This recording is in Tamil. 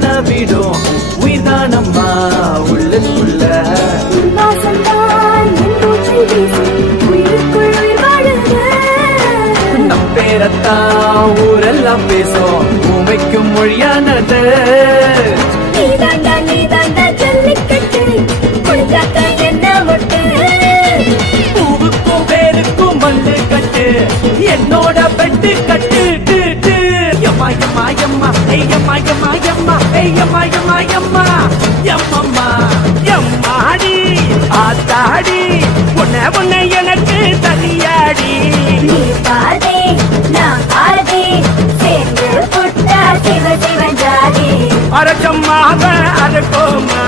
என்ன விடும் உயிர்தானம்மா உள்ளுக்குள்ள நம் பேரத்தான் ஊரெல்லாம் பேசும் உமைக்கும் மொழியானது பூவுக்கும் பேருக்கும் மல்லு கட்டு என்னோட பெட்டு கட்டு எம்மா எம்மா எம்மா ஐயம்மா எம்மா எம்மா ஐயம்மா எம்மா எம்மா எம்மம்மா எம்மாடி ஆத்தாடி உன்னை உன்னை எனக்கு தனியாடி அரக்கம்மாக அரக்கோமா